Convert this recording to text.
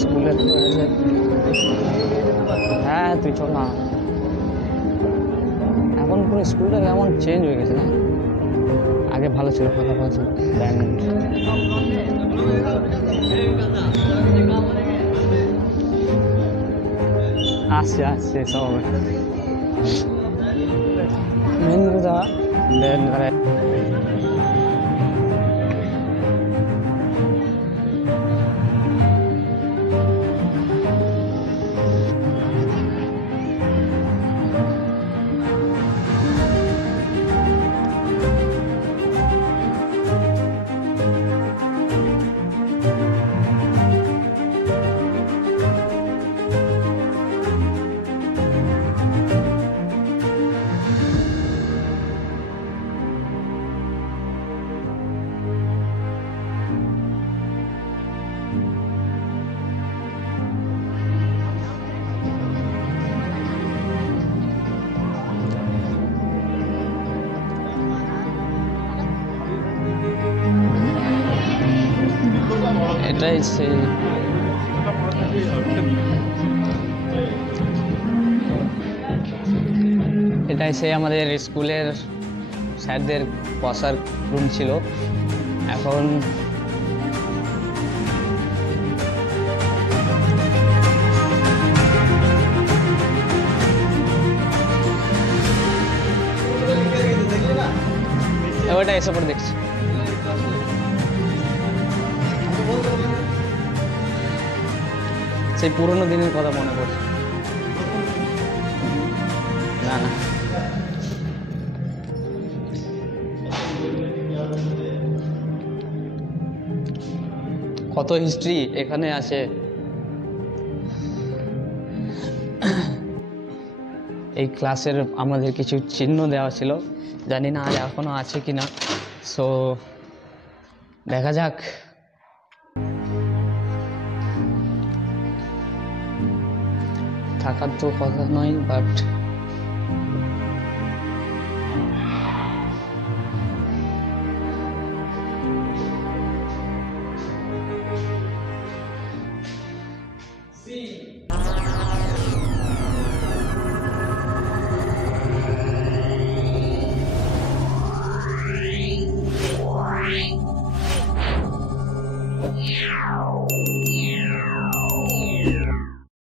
স্কুলের হ্যাঁ তুই চল না, এখন পুরো স্কুলটা কেমন চেঞ্জ হয়ে গেছে না, আগে ভালো ছিল কথা বলছে ব্যান্ড। আসছে আসছে সব মেন কথা দেন এটাই সেই এটাই সেই আমাদের স্কুলের স্যারদের বসার রুম ছিল। এখন ওটা এসে পরে দেখছি। সেই পুরোনো দিনের কথা মনে পড়ছে। না না কত হিস্ট্রি এখানে আছে। এই ক্লাসের আমাদের কিছু চিহ্ন দেওয়া ছিল, জানি না আজ এখনো আছে কিনা, সো দেখা যাক। থাকার তো কথা নয়, বাট